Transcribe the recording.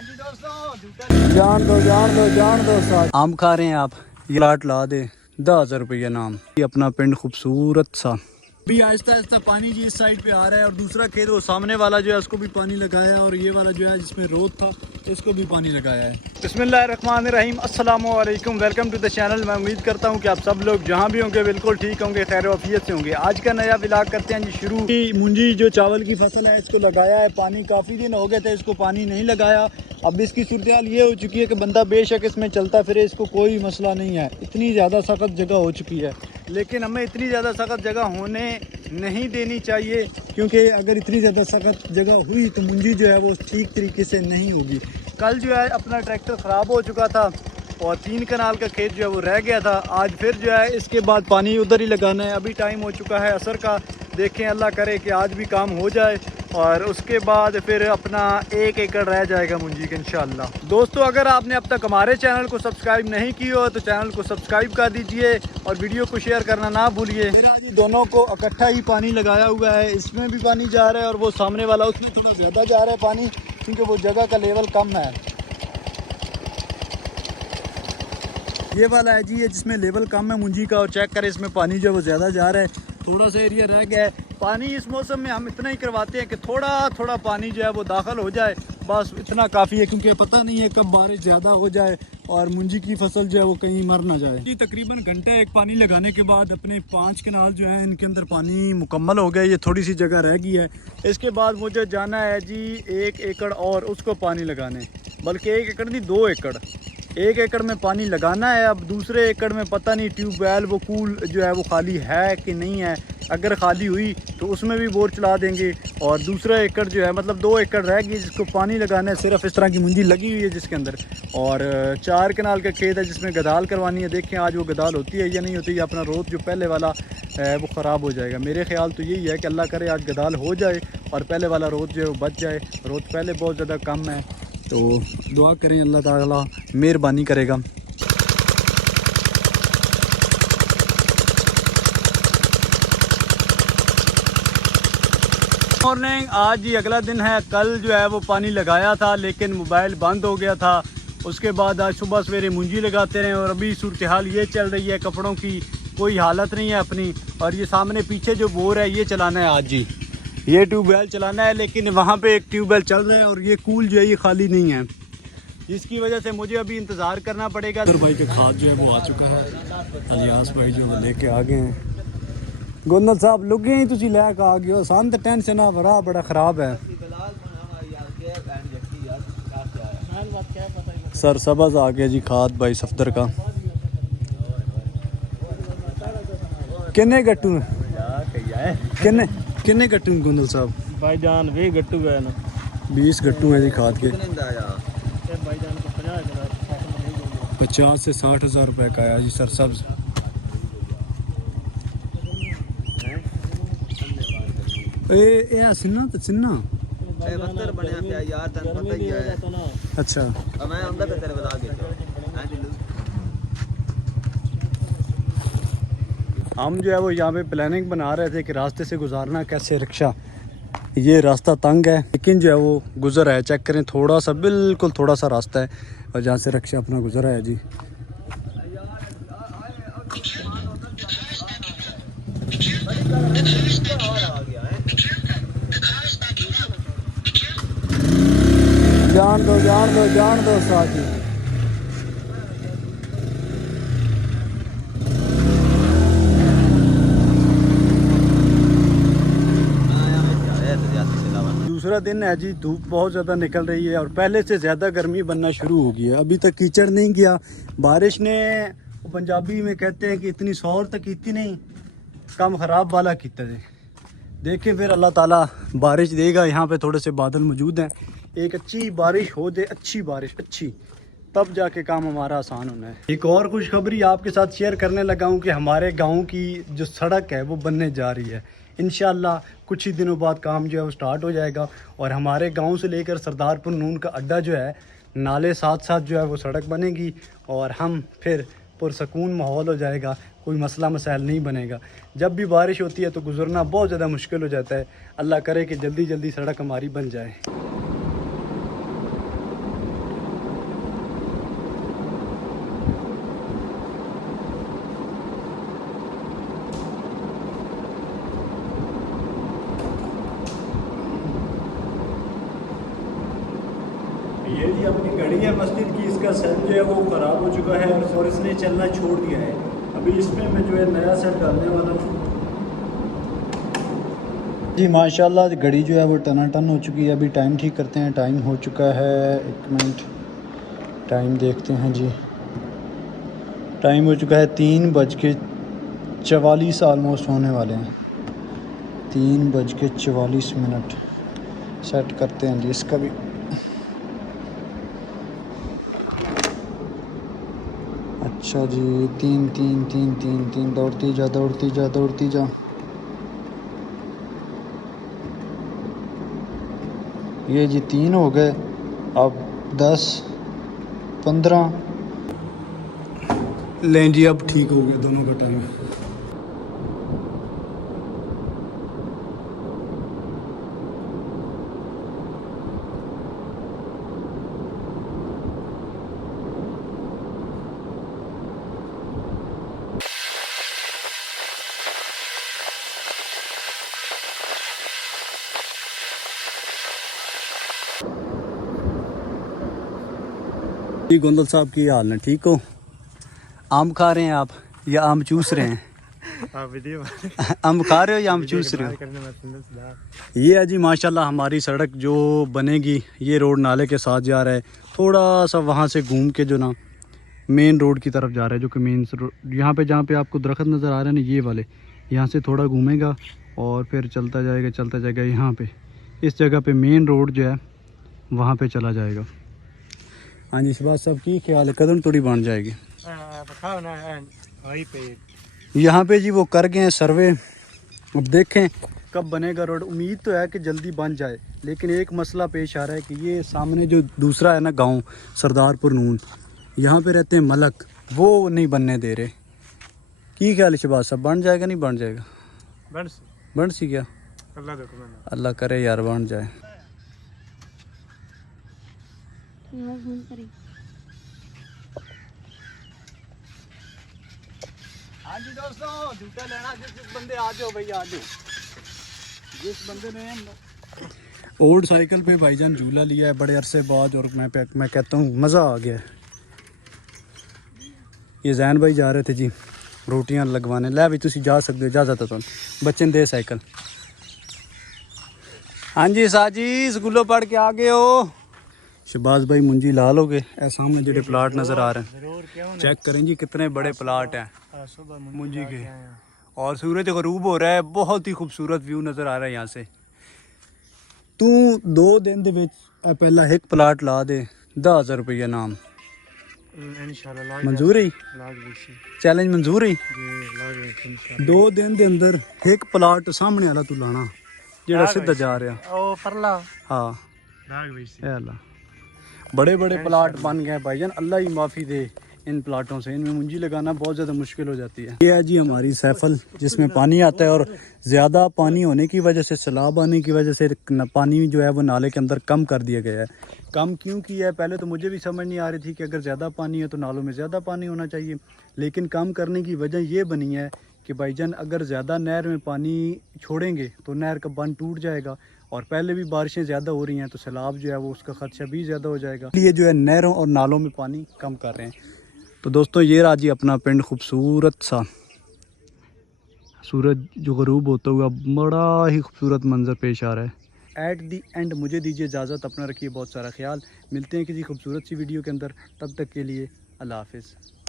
जान दो साथ आम खा रहे हैं आप। ये लाट ला दे 10,000 रुपया नाम। ये अपना पिंड खूबसूरत सा भी आहिस्ता आहिस्ता पानी जी इस साइड पे आ रहा है और दूसरा खेत वो सामने वाला जो है उसको भी पानी लगाया है और ये वाला जो है जिसमें रोड था उसको भी पानी लगाया है। बिस्मिल्लाहिर्रहमानिर्रहीम, अस्सलामु अलैकुम, वेलकम टू द चैनल। मैं उम्मीद करता हूँ कि आप सब लोग जहाँ भी होंगे बिल्कुल ठीक होंगे, खैर वफियत से होंगे। आज का नया व्लॉग करते हैं जी शुरू। मुंजी जो चावल की फसल है इसको लगाया है, पानी काफ़ी दिन हो गए थे इसको पानी नहीं लगाया। अब इसकी सूरत हाल ये हो चुकी है कि बंदा बेशक इसमें चलता फिरे इसको कोई मसला नहीं है। इतनी ज़्यादा सख्त जगह हो चुकी है, लेकिन हमें इतनी ज़्यादा सख्त जगह होने नहीं देनी चाहिए, क्योंकि अगर इतनी ज़्यादा सख्त जगह हुई तो मुंजी जो है वो ठीक तरीके से नहीं होगी। कल जो है अपना ट्रैक्टर ख़राब हो चुका था और 3 कनाल का खेत जो है वो रह गया था। आज फिर जो है इसके बाद पानी उधर ही लगाना है। अभी टाइम हो चुका है असर का, देखें अल्लाह करे कि आज भी काम हो जाए और उसके बाद फिर अपना 1 एकड़ रह जाएगा मुंजी का इंशाअल्लाह। दोस्तों, अगर आपने अब तक हमारे चैनल को सब्सक्राइब नहीं की हो तो चैनल को सब्सक्राइब कर दीजिए और वीडियो को शेयर करना ना भूलिए। दोनों को इकट्ठा ही पानी लगाया हुआ है, इसमें भी पानी जा रहा है और वो सामने वाला उसमें थोड़ा ज़्यादा जा रहा है पानी, क्योंकि वो जगह का लेवल कम है। ये वाला है जी, ये जिसमें लेवल कम है मुंजी का, और चेक करें इसमें पानी जो है वो ज़्यादा जा रहा है। थोड़ा सा एरिया रह गया है। पानी इस मौसम में हम इतना ही करवाते हैं कि थोड़ा थोड़ा पानी जो है वो दाखिल हो जाए, बस इतना काफ़ी है, क्योंकि पता नहीं है कब बारिश ज़्यादा हो जाए और मुंजी की फसल जो है वो कहीं मर ना जाए। जी तकरीबन घंटे एक पानी लगाने के बाद अपने 5 कनाल जो है इनके अंदर पानी मुकम्मल हो गया। ये थोड़ी सी जगह रह गई है, इसके बाद मुझे जाना है जी 1 एकड़ और उसको पानी लगाने, बल्कि 1 एकड़ नहीं 2 एकड़। 1 एकड़ में पानी लगाना है। अब दूसरे एकड़ में पता नहीं ट्यूबवेल वो कूल जो है वो खाली है कि नहीं है। अगर खाली हुई तो उसमें भी बोर चला देंगे और दूसरा एकड़ जो है मतलब 2 एकड़ रह गई जिसको पानी लगाना है। सिर्फ इस तरह की मुंजी लगी हुई है जिसके अंदर, और 4 कनाल का खेत है जिसमें गदाल करवानी है। देखें आज वो गदाल होती है या नहीं होती, या अपना रोड जो पहले वाला है वो ख़राब हो जाएगा। मेरे ख्याल तो यही है कि अल्लाह करे आज गदाल हो जाए और पहले वाला रोड जो है वो बच जाए। रोड पहले बहुत ज़्यादा कम है, तो दुआ करें अल्लाह ताला मेहरबानी करेगा। मॉर्निंग, आज ही अगला दिन है। कल जो है वो पानी लगाया था लेकिन मोबाइल बंद हो गया था। उसके बाद आज सुबह सवेरे मुंजी लगाते रहे और अभी सूरत हाल ये चल रही है, कपड़ों की कोई हालत नहीं है अपनी। और ये सामने पीछे जो बोर है ये चलाना है आज जी, ये ट्यूबवेल चलाना है, लेकिन वहाँ पे एक ट्यूबवेल चल रहा है और ये कूल जो है ये खाली नहीं है, जिसकी वजह से मुझे अभी इंतज़ार करना पड़ेगा। भाई का खाद जो है वो आ चुका है, अलियास भाई जो लेके आ गए हैं। गोंदल साहब लुगे ही तुसी लैके आ गए हो, सन तो टेंशन आ बड़ा बड़ा ख़राब है। सर सबज आ गया जी खाद भाई सफदर का। किन्ने गट्टू किन्ने किन्ने गट्टू गोंदल साहब? भाई जान 20 गट्टू गए ना, 20 गट्टू हैं जी खाद के। 50 से 60 हज़ार रुपये का आया जी सर सब्ज़। ये सिन्ना तो सिन्ना बनया पिया यार, तन पता ही है। अच्छा मैं आंदा पे तेरे बता के हम जो है वो यहाँ पे प्लानिंग बना रहे थे कि रास्ते से गुजारना कैसे रिक्शा। ये रास्ता तंग है लेकिन जो है वो गुजर है, चेक करें थोड़ा सा, बिल्कुल थोड़ा सा रास्ता है और जहाँ से रिक्शा अपना गुजरा है जी। जान दो साथ ही। दूसरा दिन है जी, धूप बहुत ज़्यादा निकल रही है और पहले से ज़्यादा गर्मी बनना शुरू हो गई है। अभी तक कीचड़ नहीं किया बारिश ने, पंजाबी में कहते हैं कि इतनी सौर तक की नहीं, कम ख़राब वाला किता है। देखें फिर अल्लाह ताला बारिश देगा। यहाँ पे थोड़े से बादल मौजूद हैं, एक अच्छी बारिश हो जाए, अच्छी बारिश अच्छी, तब जाके काम हमारा आसान होना है। एक और खुशखबरी आपके साथ शेयर करने लगा हूँ कि हमारे गांव की जो सड़क है वो बनने जा रही है। इंशाल्लाह कुछ ही दिनों बाद काम जो है वो स्टार्ट हो जाएगा और हमारे गांव से लेकर सरदारपुर नून का अड्डा जो है, नाले साथ साथ जो है वो सड़क बनेगी और हम फिर पुरसकून माहौल हो जाएगा, कोई मसला मसाइल नहीं बनेगा। जब भी बारिश होती है तो गुजरना बहुत ज़्यादा मुश्किल हो जाता है। अल्लाह करे कि जल्दी जल्दी सड़क हमारी बन जाए। ये जी अपनी घड़ी है मस्जिद की, इसका सेट जो है वो ख़राब हो चुका है और इसने चलना छोड़ दिया है। अभी इसमें मैं जो है नया सेट डालने वाला हूँ जी। माशाल्लाह घड़ी जो है वो टनाटन हो चुकी है। अभी टाइम ठीक करते हैं, टाइम हो चुका है, 1 मिनट टाइम देखते हैं जी। टाइम हो चुका है 3:44 ऑलमोस्ट होने वाले हैं, 3:44। सेट करते हैं जी इसका भी। अच्छा जी, 3 दौड़ती जा दौड़ती जा दौड़ती जा। ये जी 3 हो गए, अब 10 15 लें जी। अब ठीक हो गया दोनों का टाइम। जी गोंदल साहब की हाल है, ठीक हो? आम खा रहे हैं आप या आम चूस रहे हैं? आम खा रहे हो या आम चूस रहे हो? ये है जी माशाल्लाह हमारी सड़क जो बनेगी, ये रोड नाले के साथ जा रहा है। थोड़ा सा वहाँ से घूम के जो ना मेन रोड की तरफ जा रहा है, जो कि मेन रोड यहाँ पे जहाँ पे आपको दरख्त नज़र आ रहा है ना, ये वाले यहाँ से थोड़ा घूमेगा और फिर चलता जाएगा यहाँ पे इस जगह पे मेन रोड जो है वहाँ पे चला जाएगा। हाँ जी, शहबाज साहब की ख्याल है कदम थोड़ी बन जाएगी यहाँ पे जी। वो कर गए हैं सर्वे, अब देखें कब बनेगा रोड। उम्मीद तो है कि जल्दी बन जाए, लेकिन एक मसला पेश आ रहा है कि ये सामने जो दूसरा है ना गांव सरदारपुर नून, यहाँ पे रहते हैं मलक, वो नहीं बनने दे रहे। की ख्याल है शहबाज साहब, बन जाएगा नहीं बन जाएगा? बन सी क्या, अल्लाह करे यार बन जाए। हाँ जी दोस्तों, झूठा लेना जिस बंदे आ जाओ भैया, आ जाओ। जिस बंदे ने ओल्ड साइकिल पे भाईजान झूला लिया है बड़े अरसे बाद, और मैं कहता हूँ मज़ा आ गया। ये जैन भाई जा रहे थे जी रोटियां लगवाने। लै भी तुसी जा सकते हो, इजाज़त है तुम बच्चे ने दे साइकिल। हाँ जी साजी स्कूलों पढ़ के आ गए हो? शहबाज भाई मुंजी ला लोगे? ऐसा सामने जो प्लाट नज़र आ रहे हैं चेक करें जी, कितने बड़े प्लाट हैं मुंजी के, और सूरज गरूब हो रहा है। बहुत ही खूबसूरत व्यू नज़र आ रहा है यहाँ से। तू 2 दिन दे विच पहला एक प्लाट ला दे, 10,000 रुपया नाम। मंजूर ही चैलेंज मंजूर ही। 2 दिन दे अंदर एक प्लाट सामने वाला तू लाना जेड़ा सीधा जा रहा। हाँ बड़े बड़े प्लाट बन गए भाईजान, अल्लाह ही माफ़ी दे इन प्लाटों से। इनमें मुंजी लगाना बहुत ज़्यादा मुश्किल हो जाती है। ये है जी हमारी सैफल जिसमें पानी आता है, और ज़्यादा पानी होने की वजह से, सैलाब आने की वजह से पानी जो है वो नाले के अंदर कम कर दिया गया है। कम क्यों किया है, पहले तो मुझे भी समझ नहीं आ रही थी कि अगर ज़्यादा पानी है तो नालों में ज़्यादा पानी होना चाहिए, लेकिन कम करने की वजह ये बनी है कि भाईजान अगर ज़्यादा नहर में पानी छोड़ेंगे तो नहर का बंद टूट जाएगा, और पहले भी बारिशें ज़्यादा हो रही हैं तो सैलाब जो है वो उसका खदशा भी ज़्यादा हो जाएगा। ये जो है नहरों और नालों में पानी कम कर रहे हैं। तो दोस्तों ये रहा जी अपना पिंड खूबसूरत सा, सूरज जो गरूब होता हुआ बड़ा ही खूबसूरत मंजर पेश आ रहा है। एट दी एंड मुझे दीजिए इजाज़त, अपना रखिए बहुत सारा ख्याल। मिलते हैं किसी खूबसूरत सी वीडियो के अंदर, तब तक के लिए अल्लाह हाफिज़।